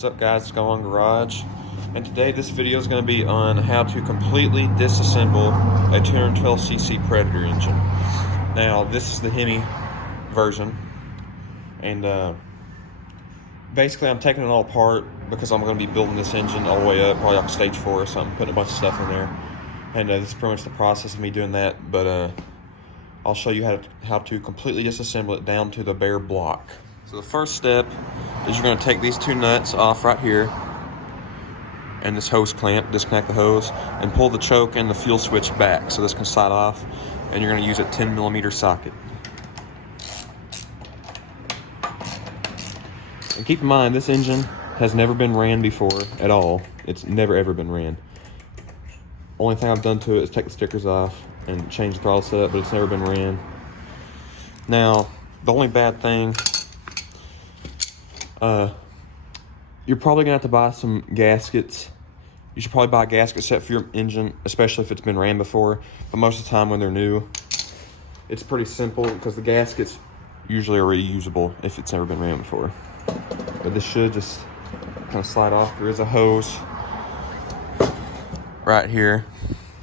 What's up guys, it's Going Garage, and today this video is going to be on how to completely disassemble a 212cc Predator engine. Now this is the Hemi version, and basically I'm taking it all apart because I'm going to be building this engine all the way up, probably like stage 4 or something, putting a bunch of stuff in there, and this is pretty much the process of me doing that, but I'll show you how to completely disassemble it down to the bare block. So the first step is you're going to take these two nuts off right here and this hose clamp, disconnect the hose, and pull the choke and the fuel switch back so this can slide off, and you're going to use a 10mm socket. And keep in mind, this engine has never been ran before at all. It's never ever been ran. Only thing I've done to it is take the stickers off and change the throttle setup, but it's never been ran. Now, the only bad thing, you're probably gonna have to buy some gaskets. You should probably buy a gasket set for your engine, especially if it's been ran before. But most of the time when they're new, it's pretty simple because the gaskets usually are reusable if it's never been ran before. But this should just kind of slide off. There is a hose right here,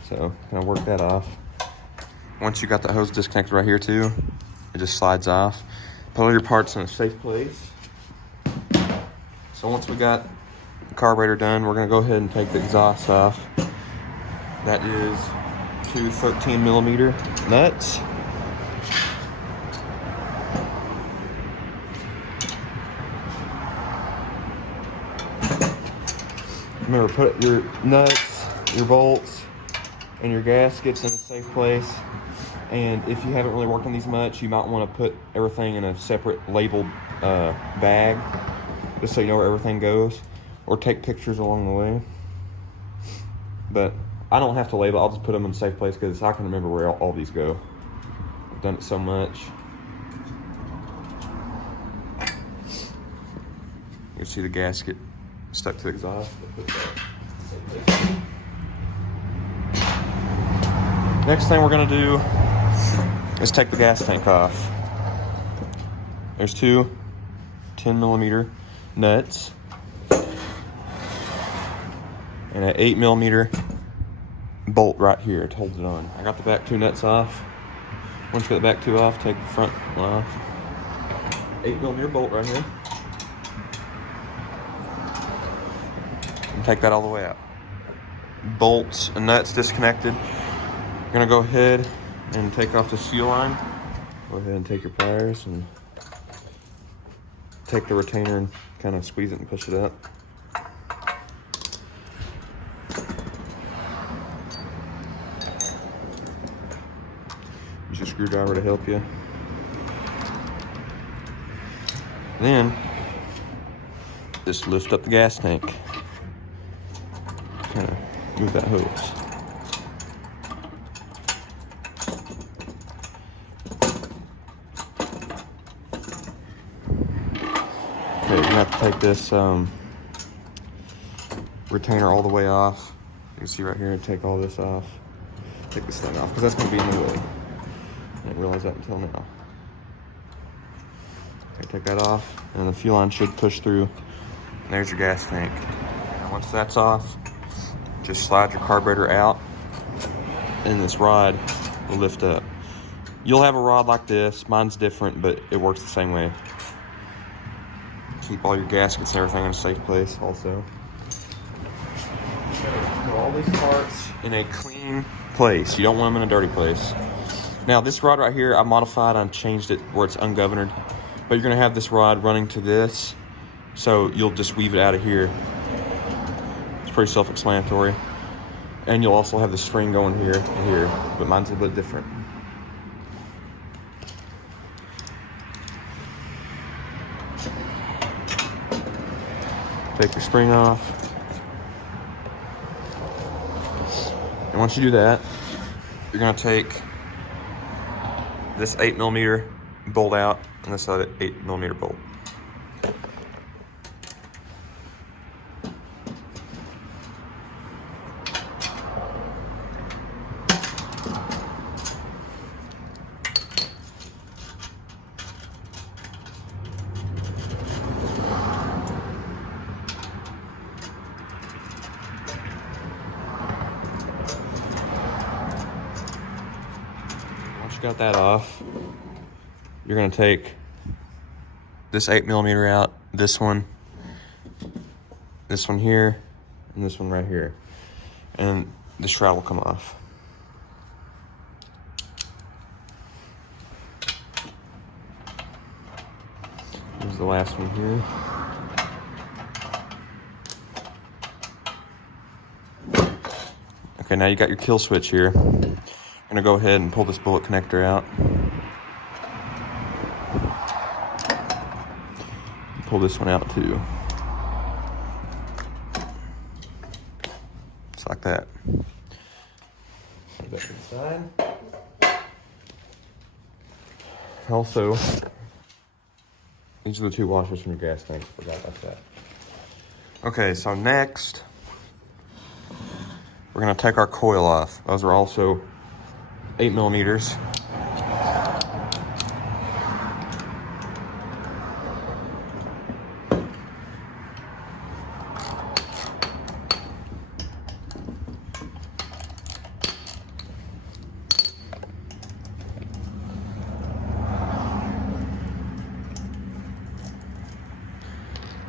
so kind of work that off. Once you got the hose disconnected right here too, it just slides off. Put all your parts in a safe place. So once we got the carburetor done, we're gonna go ahead and take the exhaust off. That is two 13mm nuts. Remember, put your nuts, your bolts, and your gaskets in a safe place. And if you haven't really worked on these much, you might want to put everything in a separate labeled bag, just so you know where everything goes, or take pictures along the way. But I don't have to label, I'll just put them in a safe place because I can remember where all these go. I've done it so much. You see the gasket stuck to the exhaust. Next thing we're gonna do is take the gas tank off. There's two 10mm nuts and an 8mm bolt right here to hold it on. I got the back two nuts off. Once you get the back two off, take the front one off. 8mm bolt right here. And take that all the way out. Bolts and nuts disconnected. You're gonna go ahead and take off the seal line. Go ahead and take your pliers and take the retainer and kind of squeeze it and push it up. Use a screwdriver to help you. Then just lift up the gas tank. Kind of move that hose. Okay, you're gonna have to take this retainer all the way off. You can see right here, take all this off. Take this thing off, because that's gonna be in the way. I didn't realize that until now. Okay, take that off, and the fuel line should push through. And there's your gas tank. And once that's off, just slide your carburetor out, and this rod will lift up. You'll have a rod like this. Mine's different, but it works the same way. Keep all your gaskets and everything in a safe place also. Put all these parts in a clean place. You don't want them in a dirty place. Now this rod right here, I modified and changed it where it's ungoverned. But you're gonna have this rod running to this, so you'll just weave it out of here. It's pretty self-explanatory. And you'll also have the string going here and here, but mine's a bit different. Take your spring off. And once you do that, you're gonna take this 8mm bolt out and this other 8mm bolt. you got that off, you're gonna take this 8mm out, this one here, and this one right here. And the shroud will come off. Here's the last one here. Okay, now you got your kill switch here. I'm gonna go ahead and pull this bullet connector out. Pull this one out too. Just like that. Put that to the side. Also, these are the two washers from your gas tank. Forgot about that. Okay, so next, we're gonna take our coil off. Those are also 8mm.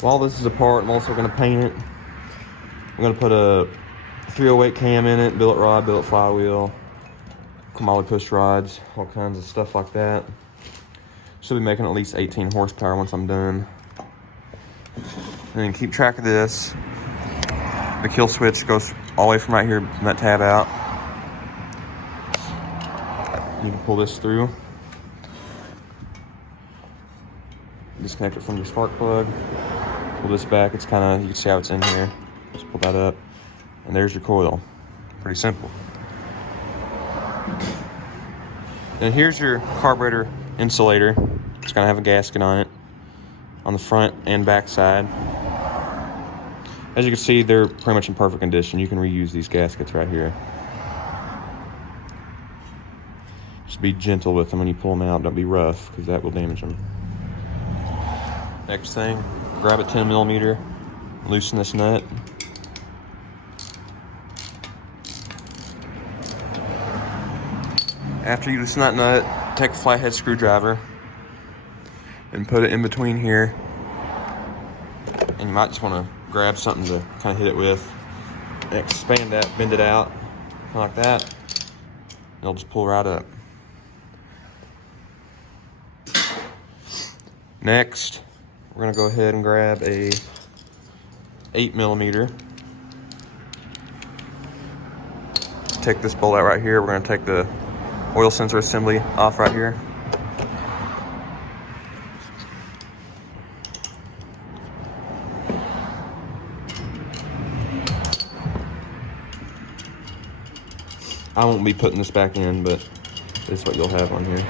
While this is apart, I'm also going to paint it. I'm going to put a 308 cam in it, billet rod, billet flywheel, chromoly push rods, all kinds of stuff like that. Should be making at least 18 horsepower once I'm done. And then keep track of this. The kill switch goes all the way from right here, from that tab out. You can pull this through. Disconnect it from your spark plug. Pull this back. It's kind of, you can see how it's in here. Just pull that up. And there's your coil. Pretty simple. And here's your carburetor insulator. It's going to have a gasket on it on the front and back side. As you can see, they're pretty much in perfect condition. You can reuse these gaskets right here. Just be gentle with them when you pull them out. Don't be rough, because that will damage them. Next thing, grab a 10mm, loosen this nut. After you loosen that nut, take a flathead screwdriver and put it in between here. And you might just want to grab something to kind of hit it with. Expand that, bend it out, kind of like that. And it'll just pull right up. Next, we're gonna go ahead and grab a 8mm. Take this bolt out right here. We're gonna take the oil sensor assembly off right here. I won't be putting this back in, but this is what you'll have on here.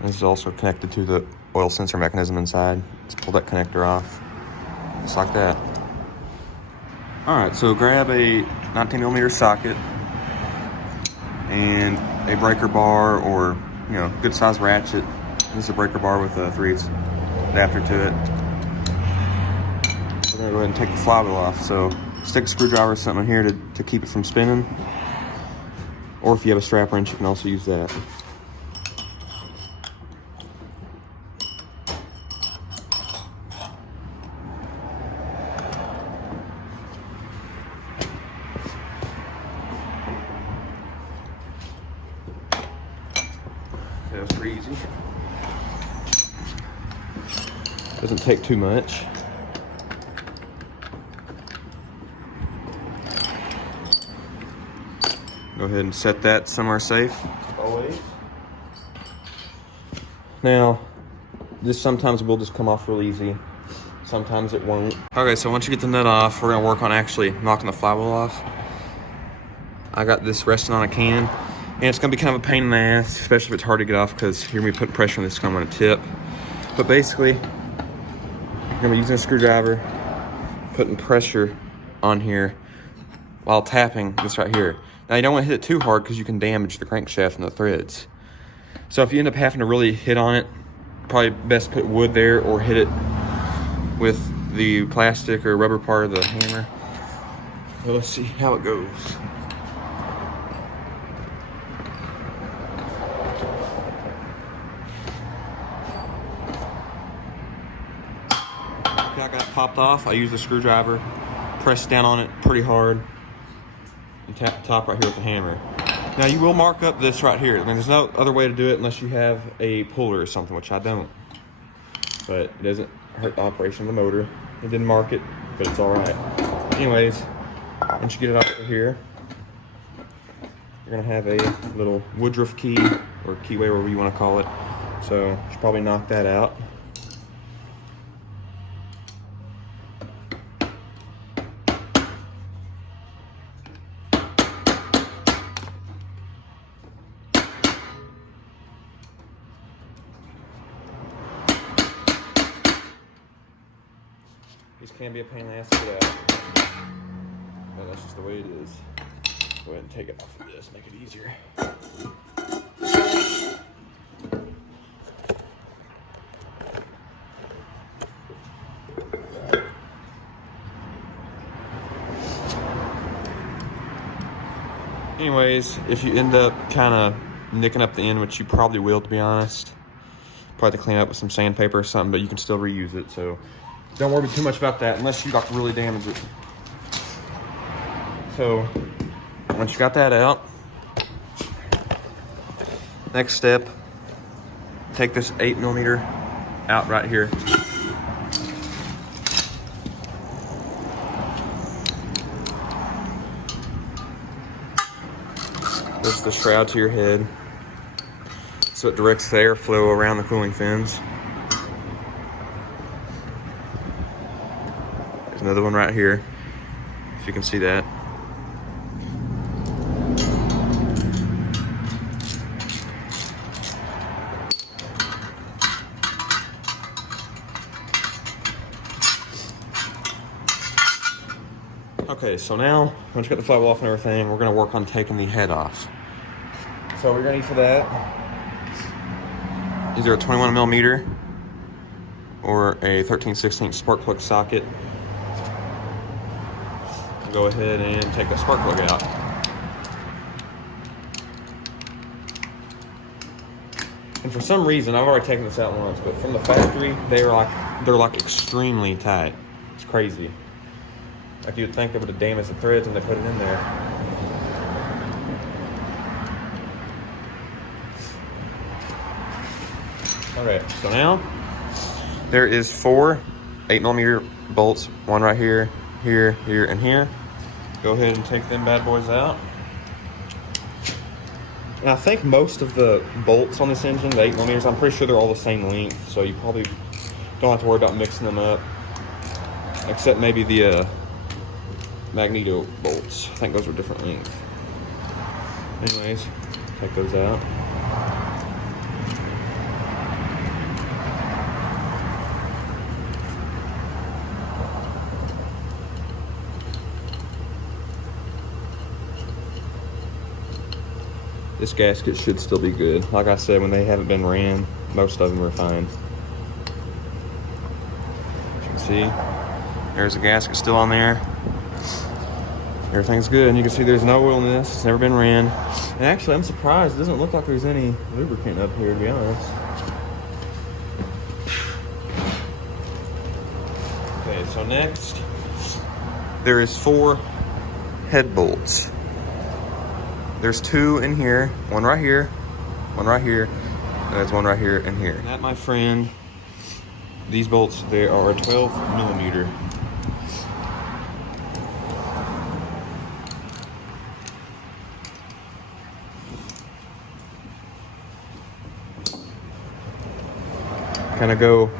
This is also connected to the oil sensor mechanism inside. Let's pull that connector off, just like that. All right, so grab a 19mm socket and a breaker bar, or good size ratchet. This is a breaker bar with a 3/8 adapter to it. We're gonna go ahead and take the flywheel off. So stick a screwdriver or something in here to keep it from spinning. Or if you have a strap wrench, you can also use that. That was pretty easy. Doesn't take too much. Go ahead and set that somewhere safe, always. Now, this sometimes will just come off real easy. Sometimes it won't. Okay, so once you get the nut off, we're gonna work on actually knocking the flywheel off. I got this resting on a can, and it's gonna be kind of a pain in the ass, especially if it's hard to get off, because you're gonna be putting pressure on this, gonna tip. But basically, you're gonna be using a screwdriver, putting pressure on here while tapping this right here. Now, you don't want to hit it too hard because you can damage the crankshaft and the threads. So if you end up having to really hit on it, probably best put wood there or hit it with the plastic or rubber part of the hammer. Well, let's see how it goes. popped off, I use the screwdriver, press down on it pretty hard, and tap the top right here with the hammer. Now you will mark up this right here. I mean, there's no other way to do it unless you have a puller or something, which I don't. But it doesn't hurt the operation of the motor. It didn't mark it, but it's all right. Anyways, once you get it off of here, you're gonna have a little Woodruff key, or keyway, whatever you want to call it. So you should probably knock that out. These can be a pain in the ass to get out, but that's just the way it is. Go ahead and take it off of this, make it easier. Anyways, if you end up kind of nicking up the end, which you probably will, to be honest, probably have to clean it up with some sandpaper or something, but you can still reuse it, so don't worry too much about that unless you got to really damage it. So once you got that out, next step, take this 8mm out right here. This is the shroud to your head, so it directs the airflow around the cooling fins. There's another one right here, if you can see that. Okay, so now, once you got the flywheel off and everything, we're gonna work on taking the head off. So what we're gonna need for that, either a 21mm or a 13/16 spark plug socket. Go ahead and take that spark plug out. And for some reason, I've already taken this out once, but from the factory, they're like extremely tight. It's crazy. Like you'd think they would have damaged the threads when they put it in there. Alright, so now there is 4 8mm bolts, one right here, here, here, and here. Go ahead and take them bad boys out. And I think most of the bolts on this engine, the 8mm, I'm pretty sure they're all the same length, so you probably don't have to worry about mixing them up. Except maybe the magneto bolts. I think those are different lengths. Anyways, take those out. This gasket should still be good. Like I said, when they haven't been ran, most of them are fine. As you can see, there's a gasket still on there. Everything's good, and you can see there's no oil in this. It's never been ran. And actually, I'm surprised. It doesn't look like there's any lubricant up here, to be honest. Okay, so next, there is 4 head bolts. There's 2 in here, one right here, and there's one right here and here. And that, my friend, these bolts, they are a 12mm. Kind of go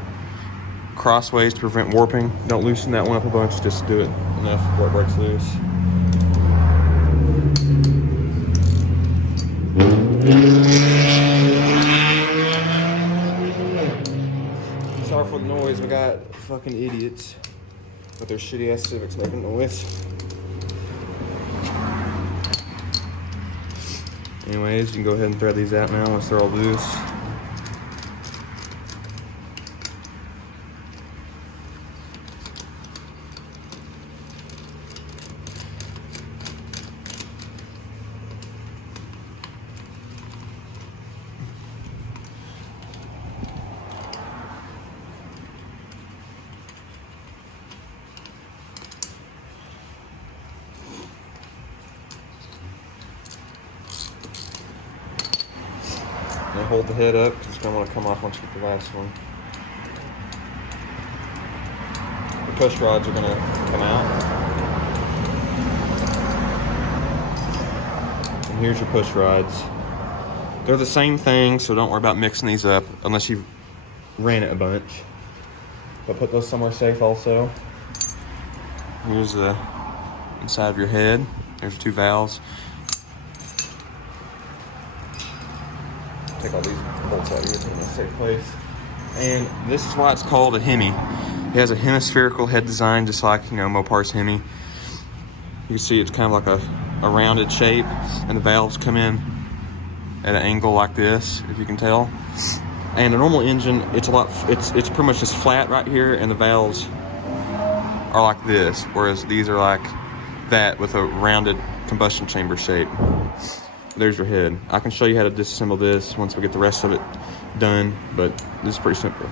crossways to prevent warping. Don't loosen that one up a bunch, just do it enough before it breaks loose. Sorry for the noise, we got fucking idiots with their shitty ass Civics making noise. Anyways, you can go ahead and thread these out now once they're all loose. And then hold the head up because it's going to want to come off once you get the last one. The push rods are going to come out. And here's your push rods. They're the same thing, so don't worry about mixing these up unless you've ran it a bunch. But put those somewhere safe also. Here's the inside of your head. There's 2 valves. Take all these bolts out here, put them in a safe place. And this is why it's called a Hemi. It has a hemispherical head design, just like, you know, Mopar's Hemi. You can see it's kind of like a rounded shape, and the valves come in at an angle like this, if you can tell. And a normal engine, it's pretty much just flat right here, and the valves are like this, whereas these are like that with a rounded combustion chamber shape. There's your head. I can show you how to disassemble this once we get the rest of it done, but this is pretty simple.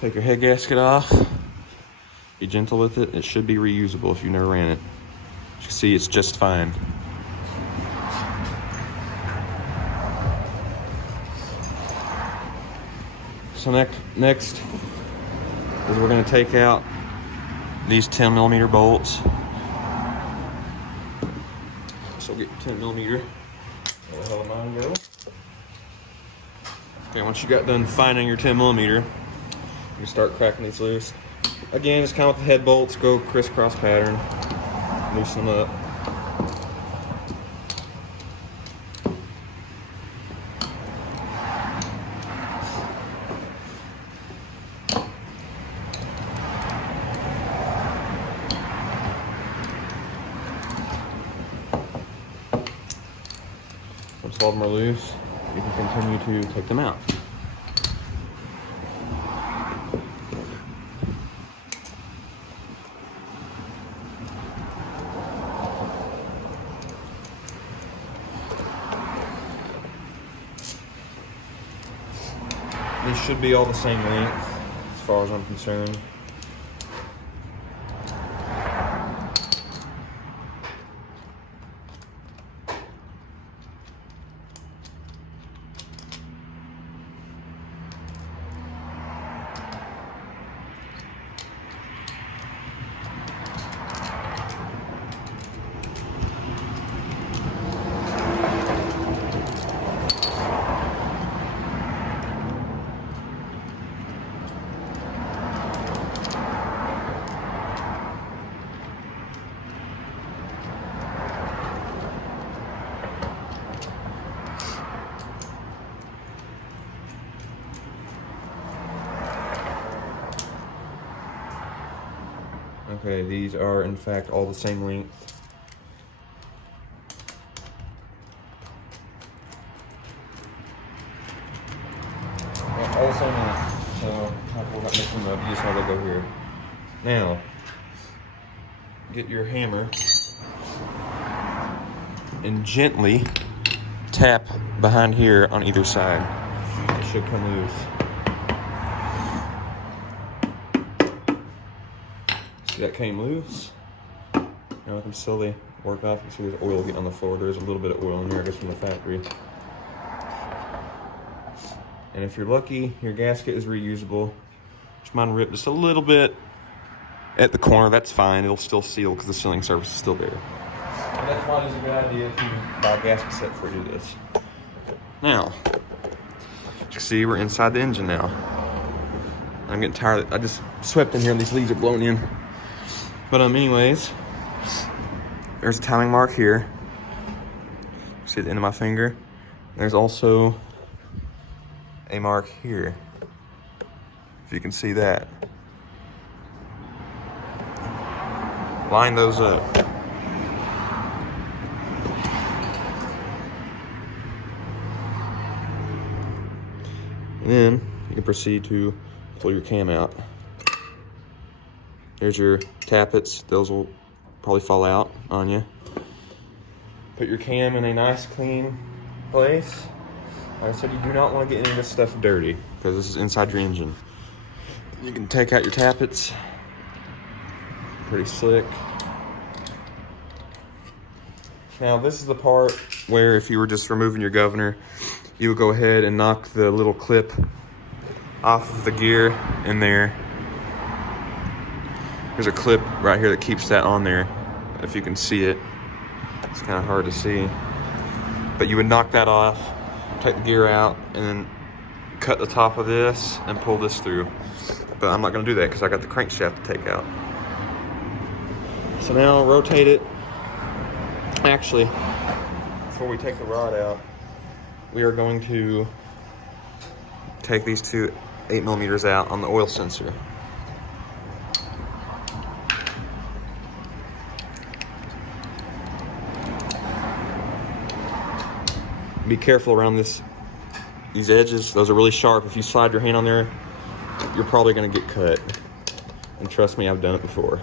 Take your head gasket off. Be gentle with it. It should be reusable if you never ran it. As you can see, it's just fine. So next is we're going to take out these 10mm bolts. So get your 10mm. Where the hell am I going to go? Okay, once you got done finding your 10mm, you start cracking these loose. Again, just kind of with the head bolts, go crisscross pattern, loosen them up. Once all of them are loose, you can continue to take them out. These should be all the same length, as far as I'm concerned. Okay, these are in fact all the same length. Yeah, all the same length. So we're not mixing them up. You just know they go here. Now, get your hammer and gently tap behind here on either side. It should come loose. See, that came loose. Now I can slowly work off. You see there's oil getting on the floor. There's a little bit of oil in there, I guess, from the factory. And if you're lucky, your gasket is reusable. Just mine ripped just a little bit at the corner. That's fine. It'll still seal because the sealing surface is still there. And that's why it's a good idea to buy a gasket set before you do this. Now, you see we're inside the engine now. I'm getting tired. I just swept in here and these leaves are blown in. But anyways, there's a timing mark here. See the end of my finger? There's also a mark here, if you can see that. Line those up. And then you can proceed to pull your cam out. There's your tappets. Those will probably fall out on you. Put your cam in a nice clean place. Like I said, you do not want to get any of this stuff dirty because this is inside your engine. You can take out your tappets. Pretty slick. Now this is the part where if you were just removing your governor, you would go ahead and knock the little clip off of the gear in there. There's a clip right here that keeps that on there. If you can see it, it's kind of hard to see. But you would knock that off, take the gear out, and then cut the top of this and pull this through. But I'm not gonna do that because I got the crankshaft to take out. So now rotate it. Actually, before we take the rod out, we are going to take these two 8mm out on the oil sensor. Be careful around these edges. Those are really sharp. If you slide your hand on there, you're probably gonna get cut. And trust me, I've done it before.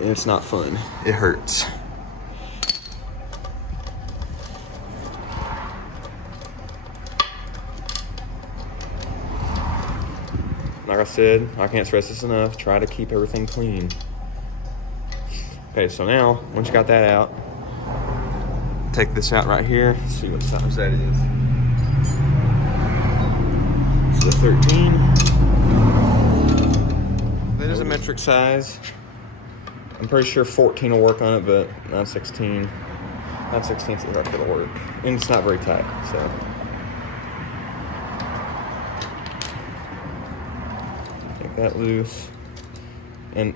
And it's not fun. It hurts. Like I said, I can't stress this enough. Try to keep everything clean. Okay, so now, once you got that out, take this out right here. Let's see what size that is. It's a 13. That is a metric size. I'm pretty sure 14 will work on it, but not 16. Not 16 seems like it'll work. And it's not very tight, so. Take that loose. And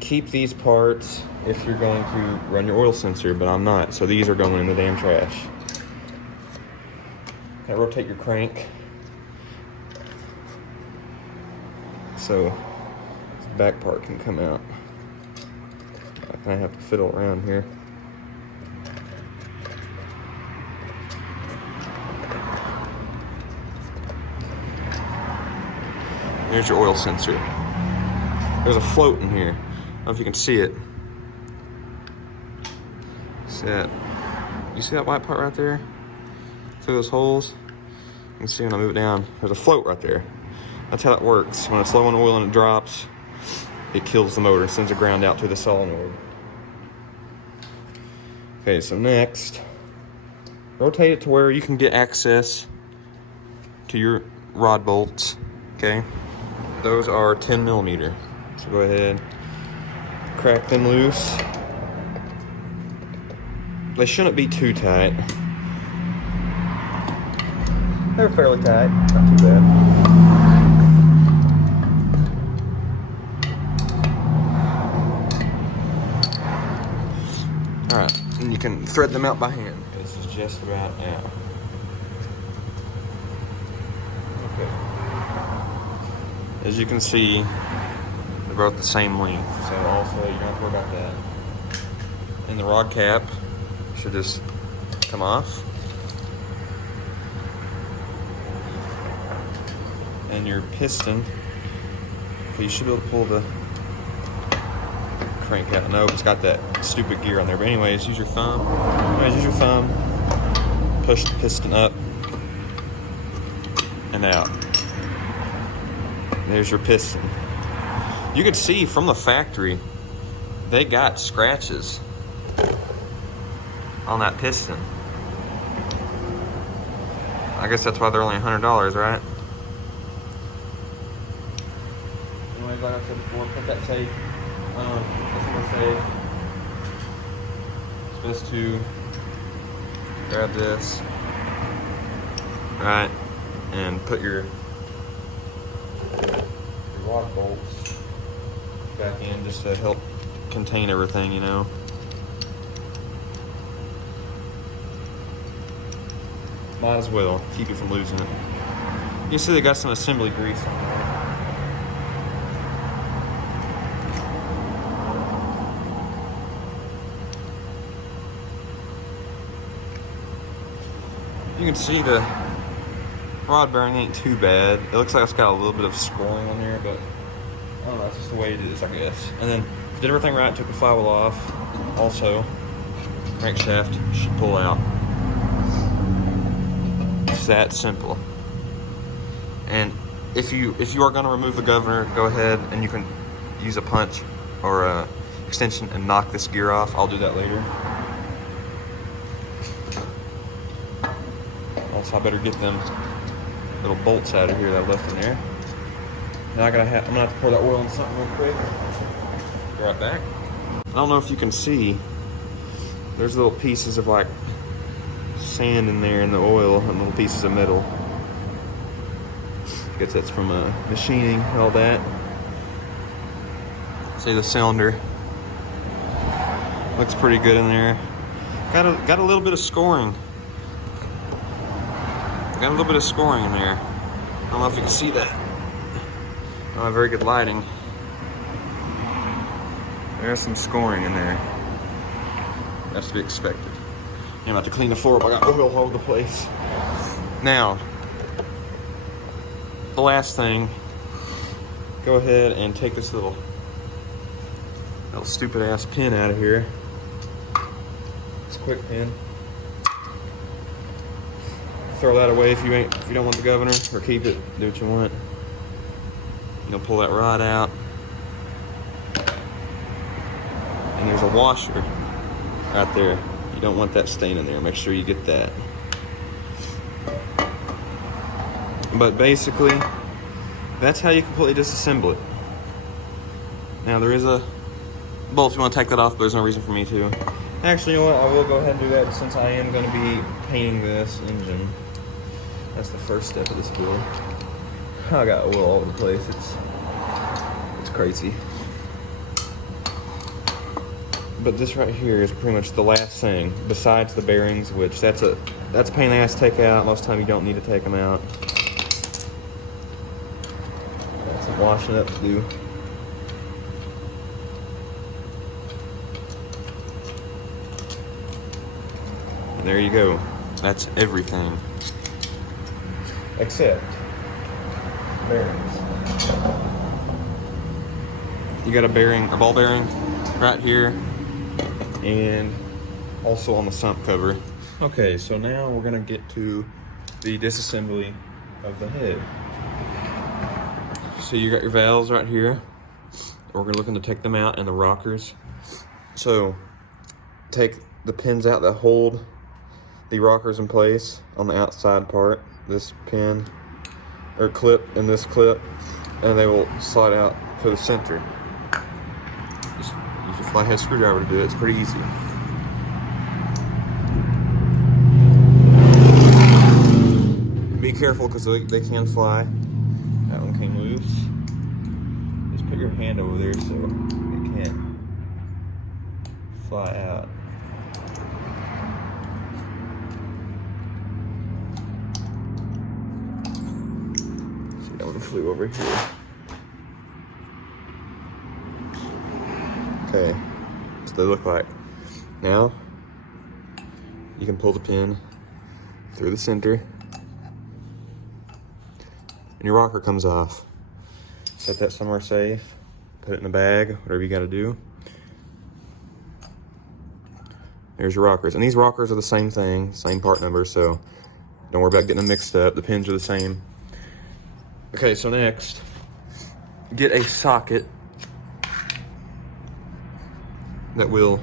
keep these parts if you're going to run your oil sensor, but I'm not. So these are going in the damn trash. Okay, rotate your crank. So this back part can come out. I kind of have to fiddle around here. Here's your oil sensor. There's a float in here. I don't know if you can see it. See that? You see that white part right there? Through those holes? You can see when I move it down. There's a float right there. That's how that works. When it's low on oil and it drops, it kills the motor, sends a ground out to the solenoid. Okay, so next, rotate it to where you can get access to your rod bolts, okay? Those are 10mm. So go ahead, crack them loose. They shouldn't be too tight. They're fairly tight, not too bad. All right, and you can thread them out by hand. This is just about out. Okay. As you can see, they're both the same length, so also you don't have to worry about that. And the rod cap should just come off. And your piston, okay, you should be able to pull the crank out. No, it's got that stupid gear on there. But anyways, use your thumb. Push the piston up and out. There's your piston. You can see from the factory, they got scratches on that piston. I guess that's why they're only $100, right? Anyways, like I said before, put that safe. That's more safe. It's best to grab this, right, and put your rod bolts back in just to help contain everything, you know. Might as well keep you from losing it. You see they got some assembly grease on there. You can see the rod bearing ain't too bad. It looks like it's got a little bit of scoring on there, but I don't know, it's just the way it is, I guess. And then did everything right, took the flywheel off. Also, crankshaft should pull out. It's that simple. And if you are going to remove the governor, go ahead and you can use a punch or a extension and knock this gear off. I'll do that later. now, so I better get them little bolts out of here that I left in there. Now I'm gonna have to pour that oil in something real quick. Be right back. I don't know if you can see, there's little pieces of like sand in there in the oil and little pieces of metal. I guess that's from machining and all that. See the cylinder. Looks pretty good in there. Got a little bit of scoring. Got a little bit of scoring in there. I don't know if you can see that. I don't have very good lighting. There's some scoring in there. That's to be expected. I'm about to clean the floor up. I got oil all over the place. Now, the last thing, go ahead and take this little stupid ass pin out of here. It's a quick pin. Throw that away if you don't want the governor, or keep it. Do what you want. You'll pull that rod out, and there's a washer right there. You don't want that stain in there. Make sure you get that. But basically, that's how you completely disassemble it. Now there is a bolt. If you want to take that off, but there's no reason for me to. Actually, you know what? I will go ahead and do that since I am going to be painting this engine. That's the first step of this build. I got oil all over the place. It's crazy. But this right here is pretty much the last thing, besides the bearings, which that's a pain in the ass to take out. Most of the time you don't need to take them out. Got some washing up to do. And there you go. That's everything. Except bearings. You got a ball bearing right here, and also on the sump cover. Okay, so now we're gonna get to the disassembly of the head. So you got your valves right here. We're looking to take them out, and the rockers. So take the pins out that hold the rockers in place on the outside part. This pin or clip and this clip, and they will slide out to the center. Just use your flathead screwdriver to do it. It's pretty easy. Be careful because they can fly. That one came loose. Just put your hand over there so it can't fly out. See, that one flew over here. Okay, so they look like. Now, you can pull the pin through the center, and your rocker comes off. Set that somewhere safe, put it in a bag, whatever you gotta do. There's your rockers. And these rockers are the same thing, same part number, so don't worry about getting them mixed up. The pins are the same. Okay, so next, get a socket that will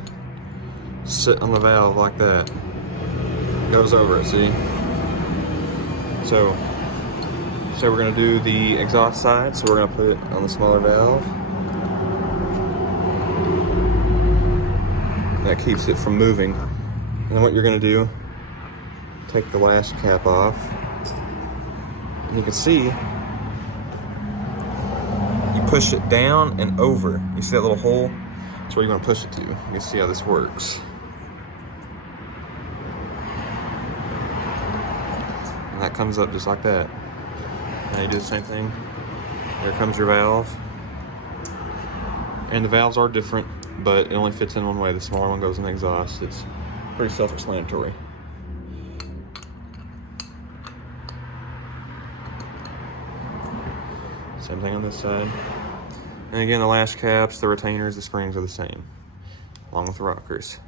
sit on the valve like that. Goes over it, see? So we're gonna do the exhaust side, so we're gonna put it on the smaller valve. That keeps it from moving. And then what you're gonna do, take the last cap off. And you can see, you push it down and over. You see that little hole? That's where you're gonna push it to. You can see how this works. And that comes up just like that. Now you do the same thing. There comes your valve. And the valves are different, but it only fits in one way. The smaller one goes in the exhaust. It's pretty self-explanatory. Same thing on this side. And again, the lash caps, the retainers, the springs are the same, along with the rockers.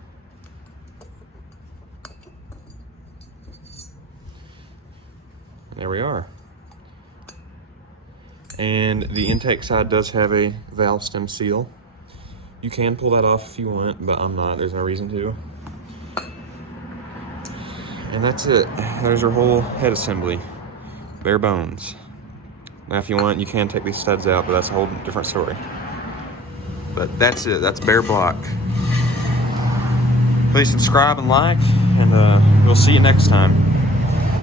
And there we are. And the intake side does have a valve stem seal. You can pull that off if you want, but I'm not. There's no reason to. And that's it. There's your whole head assembly. Bare bones. Now if you want, you can take these studs out, but that's a whole different story. But that's it. That's bare block. Please subscribe and like, and we'll see you next time.